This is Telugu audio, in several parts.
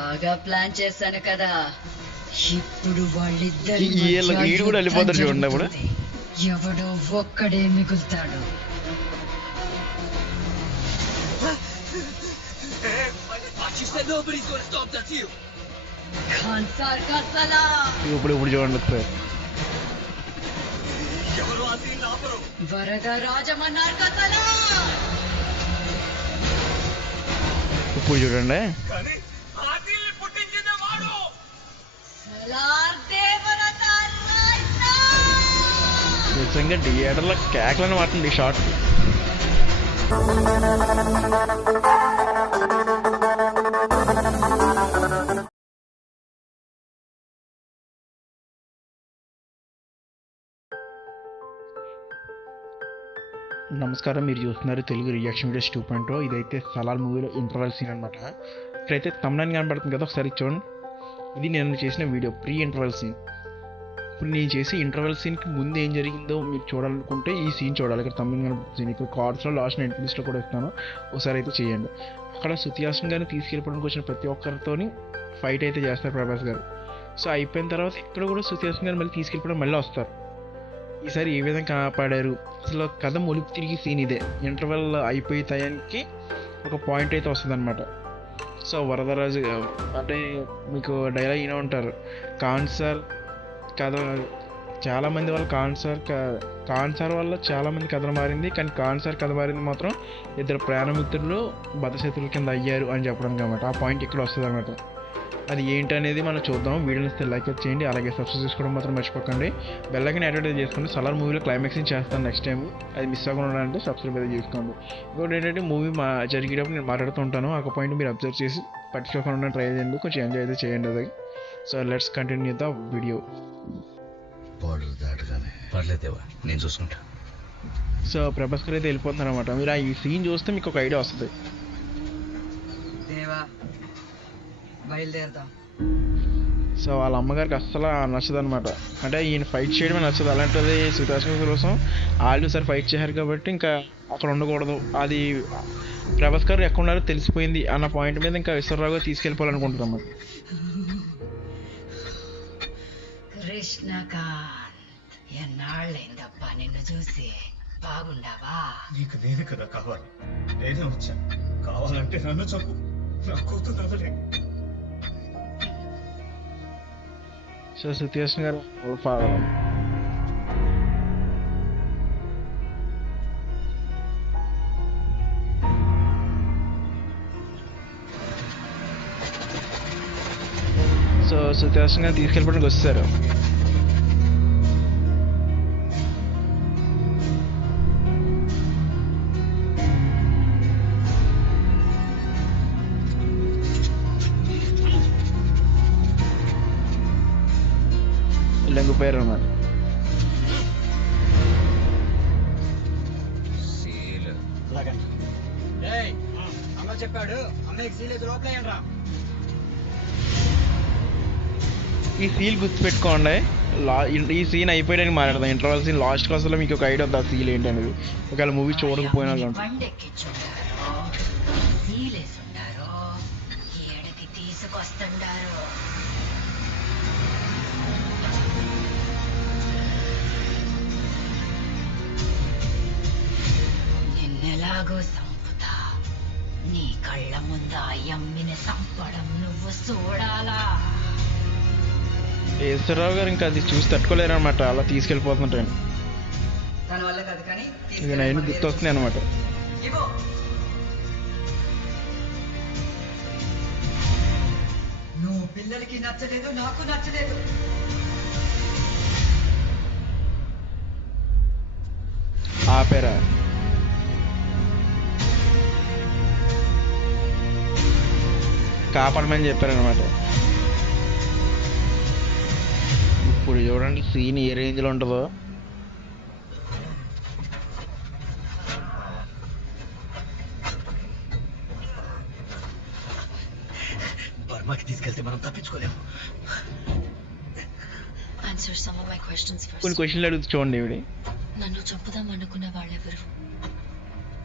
బాగా ప్లాన్ చేశాను కదా. ఇప్పుడు వాళ్ళిద్దరి ఈడు కూడా వెళ్ళిపోతాడు చూడండి. అప్పుడు ఎవడో ఒక్కడే మిగులుతాడు. ఖాన్ సార్ కా సలాం. ఇప్పుడు చూడండి ఒకసారి. వరద రాజమన్నార్ కా సలాం. ఇప్పుడు చూడండి. సలార్ దేవరత రాయితా. నిజంగా థియేటర్లో కేకలని మాట్లాడి షార్ట్. నమస్కారం, మీరు చూస్తున్నారు తెలుగు రియాక్షన్ వీడియోస్ 2.0. ఇదైతే సలార్ మూవీలో ఇంటర్వెల్ సీన్ అనమాట. ఇక్కడైతే తమ్నైన్ కనబడుతుంది కదా, ఒకసారి చూడండి. ఇది నేను చేసిన వీడియో ప్రీ ఇంటర్వెల్ సీన్. ఇప్పుడు నేను చేసి ఇంటర్వెల్ సీన్కి ముందు ఏం జరిగిందో మీరు చూడాలనుకుంటే ఈ సీన్ చూడాలి. ఇక్కడ తమ్నైన్ కనబడుతుంది. ఇప్పుడు కార్డ్స్లో లాస్ట్ ఎంట్రీ లిస్ట్లో కూడా ఇస్తాను, ఒకసారి అయితే చేయండి. అక్కడ శృతి హాసన్ గారిని తీసుకెళ్ళిపోవడానికి వచ్చిన ప్రతి ఒక్కరితోని ఫైట్ అయితే చేస్తారు ప్రభాస్ గారు. సో అయిపోయిన తర్వాత ఇక్కడ కూడా శృతి హాసన్ గారు మళ్ళీ తీసుకెళ్ళిపోవడం మళ్ళీ వస్తారు. ఈసారి ఏ విధంగా కాపాడారు, అసలు కథ మొలిపి తిరిగి సీన్ ఇదే. ఇంటర్వెల్ అయిపోయే టయానికి ఒక పాయింట్ అయితే వస్తుంది అనమాట. సో వరదరాజు అంటే మీకు డైలాగ్ అయినా ఉంటారు, ఖాన్ సార్ కథ చాలామంది వల్ల ఖాన్ సార్ వల్ల చాలామంది కథలు మారింది, కానీ ఖాన్ సార్ కథ మారింది మాత్రం ఇద్దరు ప్రాణమిత్రులు బద్ధశత్రుల కింద అయ్యారు అని చెప్పడానికి అనమాట. ఆ పాయింట్ ఇక్కడ వస్తుంది అనమాట. అది ఏంటి అనేది మనం చూద్దాం. వీడియోని ఇస్తే లైక్ చేయండి, అలాగే సబ్స్క్రైబ్ చేసుకోవడం మాత్రం మర్చిపోకండి. బెల్ ఐకాన్ యాక్టివేట్ చేసుకోండి. సలార్ మూవీలో క్లైమాక్సింగ్ చేస్తాను నెక్స్ట్ టైం, అది మిస్ అవ్వకుండా అంటే సబ్స్క్రైబ్ అయితే చేసుకోండి. ఇంకోటి ఏంటంటే మూవీ జరిగేటప్పుడు నేను మాట్లాడుతూ ఉంటాను, ఒక పాయింట్ మీరు అబ్జర్వ్ చేసి పట్టించుకోకుండా ట్రై చేయండి, కొంచెం ఎంజాయ్ అయితే చేయండి అది. So let's continue the video. పర్లేదేవా, నేను చూసుకుంటా. సో ప్రభాస్ గారు అయితే వెళ్ళిపోతున్నారు అనమాట. మీరు ఈ సీన్ చూస్తే మీకు ఒక ఐడియా వస్తుంది. బయలుదేరదాం. సో వాళ్ళ అమ్మగారికి అస్సలు నచ్చదు అనమాట. అంటే ఈయన ఫైట్ చేయడమే నచ్చదు. అలాంటిది సుతాష్ కోసం వాళ్ళు సార్ ఫైట్ చేశారు కాబట్టి ఇంకా అక్కడ ఉండకూడదు, అది ప్రభాస్ గారు ఎక్కడ ఉన్నారో తెలిసిపోయింది అన్న పాయింట్ మీద ఇంకా విశ్వరావు గారు తీసుకెళ్ళిపోవాలనుకుంటున్నాం అన్నమాట. కృష్ణకాంత్, ఎన్నాళ్ళైందప్పా నిన్ను చూసి. బాగుండావా? నీకు నేను కదా కావాలి, నేనే వచ్చా. కావాలంటే నన్ను చంపు, నా కూతురు నవ్వలే. సో సుతేషన్ గారు సుతేషన్ గారు తీసుకెళ్ళిపోవడానికి వస్తారు. లెంగిపోయారు అన్నమాట. చెప్పాడు అమ్మాయికి సీల్ ఎదురు ఓకేయండి రా. ఈ సీల్ గుర్తుపెట్టుకోండి. ఈ సీన్ అయిపోయడానికి మాట్లాడదాం. ఇంటర్వల్ సీన్ లాస్ట్కి అసలు మీకు ఒక ఐడియా వద్దా సీల్ ఏంటి అనేది, ఒకవేళ మూవీ చూడకపోయినా. నిన్నెలాగో సంపుతా, నీ కళ్ళ ముందు ఆ యమ్మిని సంపడం నువ్వు చూడాలా. ఈశ్వరరావు గారు ఇంకా అది చూసి తట్టుకోలేరు అనమాట, అలా తీసుకెళ్ళిపోతుంటాను. ఇక నేను గుర్తొస్తున్నాయి అనమాట. నువ్వు పిల్లలకి నచ్చలేదు, నాకు నచ్చలేదు. ఆపేరా. కాపాడమని చెప్పారనమాట. ఇప్పుడు చూడండి సీన్ ఏ రేంజ్లో ఉంటుందో. బర్మాకి తీసుకెళ్తే మనం తప్పించుకోలేము. కొన్ని క్వశ్చన్లు అడుగుతూ చూడండి. ఇవిడి నన్ను చంపుదాం అనుకున్న వాళ్ళెవరు?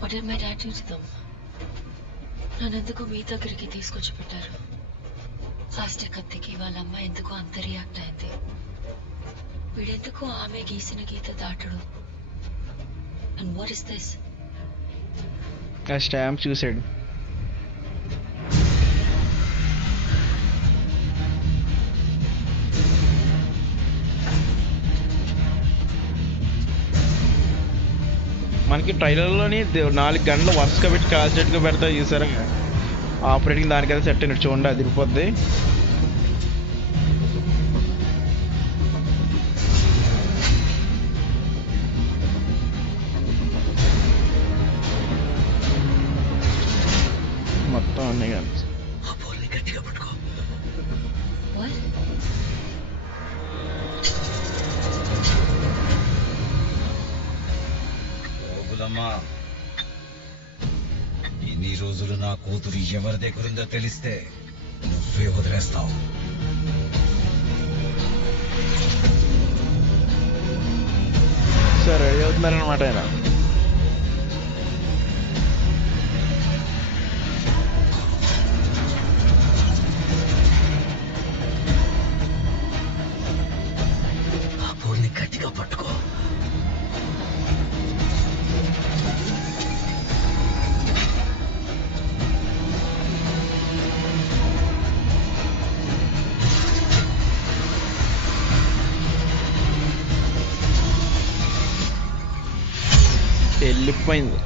What did my dad do to them? నన్ను ఎందుకు మీ దగ్గరికి తీసుకొచ్చి పెట్టారు? ఫస్ట్ కత్తికి వాళ్ళ అమ్మ ఎందుకు అంత రియాక్ట్ అయింది? వీడెందుకు ఆమె గీసిన గీత దాటడు? And what is this? ఆ స్టాంప్ చూసాడు. మనకి ట్రైలర్లోని 4 గంటలు వరుసగా పెట్టి కాల్చెట్టుగా పెడతా చూసారా? ఆపరేటింగ్ దానికైతే సెట్ అయినట్టు చూడండి, అది తిరిగిపోద్ది. మొత్తం అన్నీ కానీ What? ఓబులమ్మా, ఇన్ని రోజులు నా కూతురు ఎవరి దగ్గరుందో తెలిస్తే నువ్వే వదిలేస్తావు. సార్ రెడీ అవుతున్నారనమాట ఆయన. ఆ పూల్ని గట్టిగా పట్టుకో. వెళ్ళిపోయింది.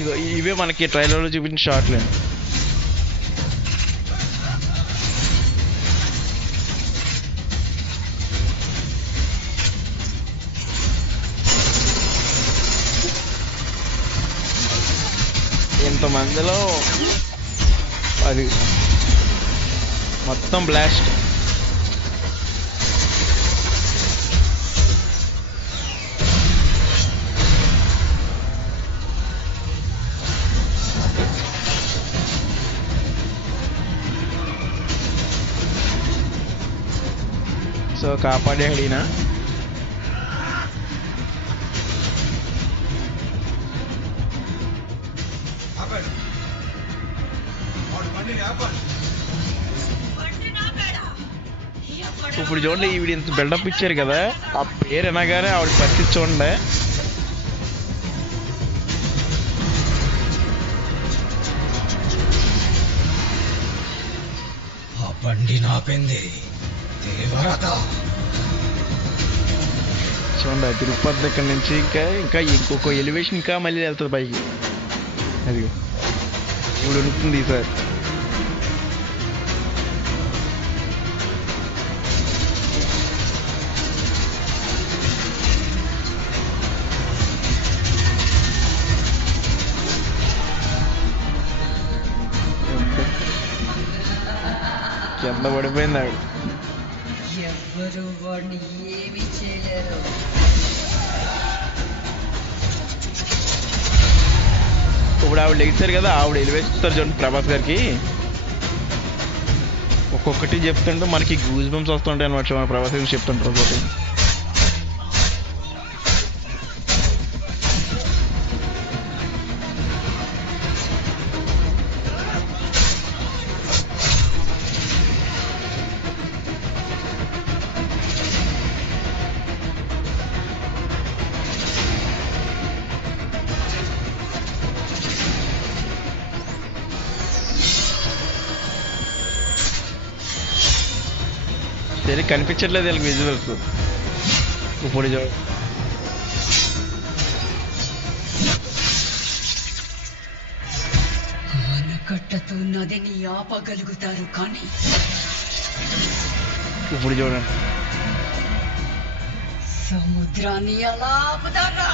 ఇగో ఇవే మనకి ట్రైలర్లో చూపించిన షార్ట్లే. ఇంతమందిలో అది మొత్తం బ్లాస్ట్. సో కాపాడాడు ఈయన. ఆపాడు. వాడు బండిని ఆపాడు. ఇప్పుడు చూడండి, ఈవిడ ఇంత బిల్డప్ ఇచ్చారు కదా, ఆ పేరు అనగానే ఆవిడ పరిస్థితి చూడండి. ఆ బండి నాపింది దేవరత. చూడండి, తిరుపతి దగ్గర నుంచి ఇంకా ఇంకొక ఎలివేషన్ ఇంకా మళ్ళీ వెళ్తుంది పైకి. అది ఇప్పుడు ఉనుకుతుంది సార్. కింద పడిపోయింది ఆవిడ. ఎవ్వరు వాడిని ఏమీ చేయలేరు. ఇప్పుడు ఆవిడ లెగిస్తారు కదా, ఆవిడ ఎలివేస్తారు చూడండి ప్రభాస్ గారికి. ఒక్కొక్కటి చెప్తుంటే మనకి గూజ్ బంప్స్ వస్తుంటాయి అనమాట. చూడండి ప్రభాస్ గారికి చెప్తుంటారు ఒకటి. సరే కనిపించట్లేదు వీళ్ళకి విజువల్స్. ఇప్పుడు ఆనకట్టతో నదిని ఆపగలుగుతారు కానీ ఇప్పుడు చూడండి, సముద్రాన్ని ఎలా ఆపుతారా?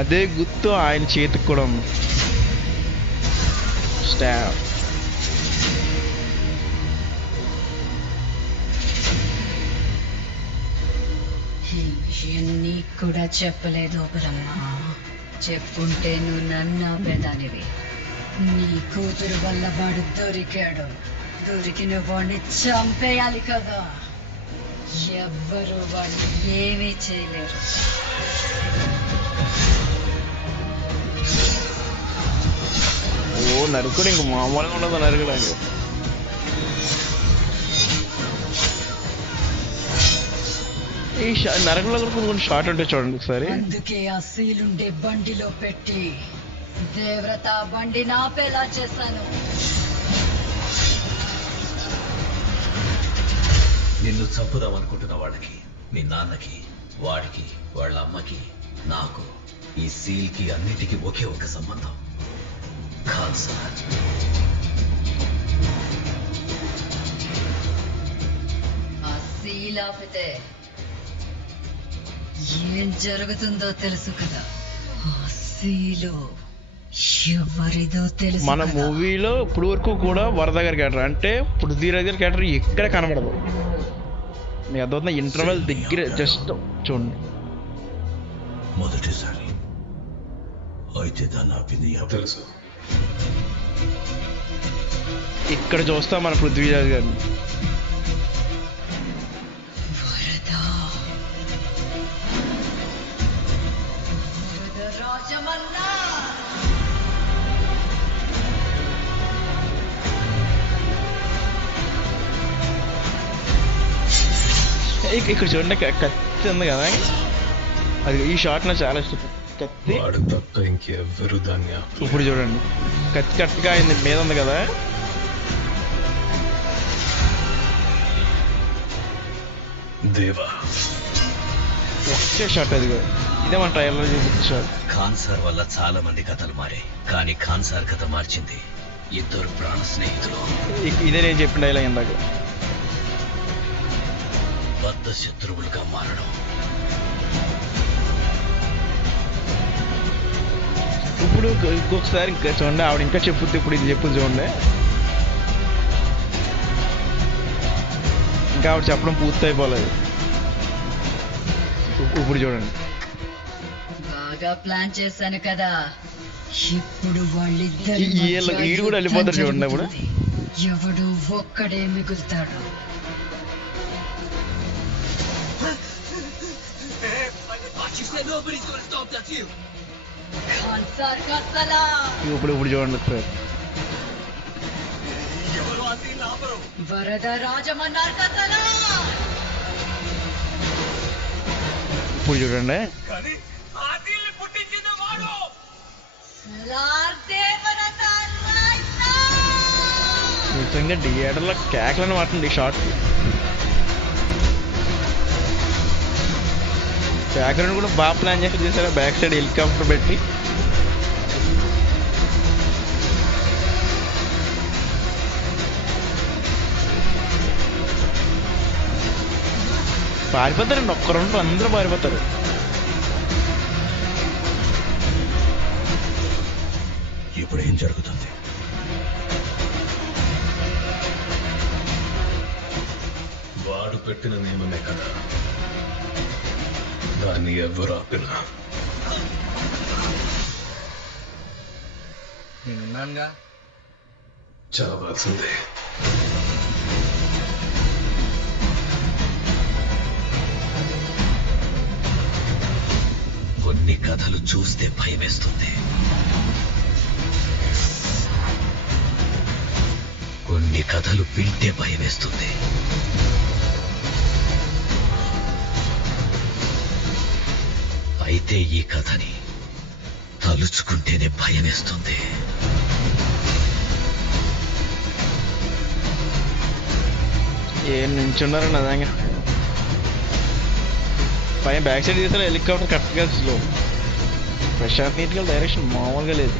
అదే గుర్తు ఆయన చేతికి కూడా ఉంది. స్టాప్. ఈ విషయం నీకు కూడా చెప్పలేదు బ్రహ్మ. చెప్పుంటే నువ్వు నన్ను ఆపేదానివి. నీ కూతురు వల్ల వాడు దొరికాడు. దొరికిన వాడిని చంపేయాలి కదా, ఎవ్వరు వాడిని ఏమీ చేయలేరు. ఓ నరుకుడు ఇంక మామూలుగా ఉండదు నరకడానికి. ఈ నరకలో కూడా కొన్ని షార్ట్ ఉంటాయి చూడండి ఒకసారి. అందుకే ఆ సీలుండే బండిలో పెట్టి దేవత బండి నాపేలా చేశాను. నిన్ను చంపుదామనుకుంటున్న వాళ్ళకి, మీ నాన్నకి, వాడికి, వాళ్ళ అమ్మకి, నాకు, ఈ సీల్ కి అన్నిటికీ ఒకే ఒక సంబంధం, ఖాన్సార్. ఆ సీల్ ఆపితే ఏం జరుగుతుందో తెలుసు కదా. ఆ సీలు ఎవరిదో తెలుసు. మన మూవీలో ఇప్పుడు వరకు కూడా వరద గారి క్యారెక్టర్ అంటే పృథ్వీరాజ్ గారి క్యారెక్టర్ ఎక్కడ కనబడదు. మీ అర్థం ఇంటర్వెల్ దగ్గర జస్ట్ చూడండి. మొదటిసారి అయితే దాన్ని ఆపింది తెలుసు. ఇక్కడ చూస్తాం మన పృథ్వీరాజ్ గారిని. రాజమన్నా ఇక్కడ చూడండి కత్తి ఉంది కదా, అది ఈ షాట్ నాకు చాలా ఇష్టం. కత్తి తప్ప ఇంకెవ్వరు దాన్ని ఇప్పుడు చూడండి, కత్తి కరెక్ట్గా ఆయన మీద ఉంది కదా. దేవా ఒకే షాట్ అది కూడా. ఇదే మన ట్రైలర్ చూపించే షాట్. ఖాన్సార్ వల్ల చాలా మంది కథలు మారాయి, కానీ ఖాన్సార్ కథ మార్చింది ఇద్దరు ప్రాణ స్నేహితులు. ఇదే నేను చెప్పిన డైలాగ్ ఇందాక. బద్ధ శత్రువులుగా మారడం. ఇప్పుడు ఇంకొకసారి ఇంకా చూడండి, ఆవిడ ఇంకా చెప్పుద్ది, ఇప్పుడు ఇది చెప్పుద్ది చూడండి. ఇంకా ఆవిడ చెప్పడం పూర్తి అయిపోలేదు. ఇప్పుడు చూడండి, బాగా ప్లాన్ చేశాను కదా. ఇప్పుడు వాళ్ళిద్దరి ఈడు మధ్య కూడా వెళ్ళిపోతారు చూడండి. ఇప్పుడు జరుగుతుంది. ఎవడు ఒక్కడే మిగులుతాడు. ఖాన్సార్ కా సలాం. ఇప్పుడు చూడండి ఒకసారి. వరద రాజమన్నార్ కా సలాం. ఇప్పుడు చూడండి, సలార్ దేవరత రాయితా. నిజంగా థియేటర్లో కేకలని మాట్లాడి షార్ట్. బ్యాక్గ్రౌండ్ కూడా బాగా ప్లాన్ చేసి చేశారు. బ్యాక్ సైడ్ హెలికాప్టర్ పెట్టి పారిపోతారండి. ఒక్క రెండు అందరూ పారిపోతారు. ఇప్పుడు ఏం జరుగుతుంది? వాడు పెట్టిన నియమమే కదా, దాన్ని ఎవరు ఆపినా. నేనున్నానుగా. చావాల్సిందే. కొన్ని కథలు చూస్తే భయమేస్తుంది, కొన్ని కథలు వింటే భయమేస్తుంది. అయితే ఈ కథని తలుచుకుంటేనే భయమేస్తుంది. ఏం నించున్నారు నిజంగా. పైన బ్యాక్ సైడ్ చేసిన హెలికాప్టర్ కరెక్ట్గా స్లో. ప్రశాంత్ నీట్గా డైరెక్షన్ మామూలుగా లేదు.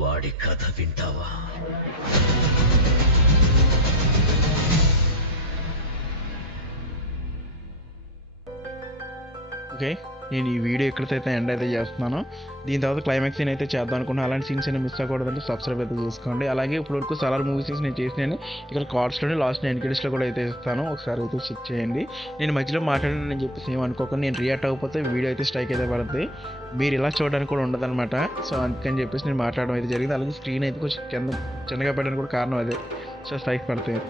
వాడి కథ వింటావా? ఓకే, నేను ఈ వీడియో ఎక్కడికైతే ఎండ్ అయితే చేస్తున్నాను. దీని తర్వాత క్లైమాక్స్ సీన్ అయితే చేద్దాం అనుకున్నాను. అలాంటి సీన్స్ అయినా మిస్ అవ్వకూడదంటే సబ్స్క్రైబ్ అయితే చేసుకోండి. అలాగే ఇప్పటివరకు సలార్ మూవీస్ నేను చేసినాను ఇక్కడ కార్డ్స్లోనే లాస్ట్ ఎండ్ క్రెడిట్స్లో కూడా అయితే ఇస్తాను, ఒకసారి అయితే చెక్ చేయండి. నేను మధ్యలో మాట్లాడానని చెప్పేసి ఏమనుకోకుండా, నేను రియాక్ట్ అవ్వకపోతే వీడియో అయితే స్ట్రైక్ అయితే పడుతుంది. మీరు ఇలా చూడడానికి కూడా ఉండదన్నమాట. సో అందుకని చెప్పేసి నేను మాట్లాడడం అయితే జరిగింది. అలాగే స్క్రీన్ అయితే కొంచెం చిన్నగా పెట్టడానికి కూడా కారణం అదే. సో స్ట్రైక్ పడతాయి.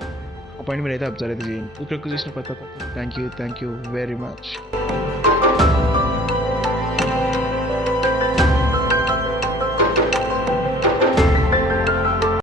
ఆ పాయింట్ మీరు అయితే అబ్జర్వ్ అయితే చేయండి. ఇక్కడికి చూసిన ప్రతి ఒక్కరికి థ్యాంక్ యూ వెరీ మచ్.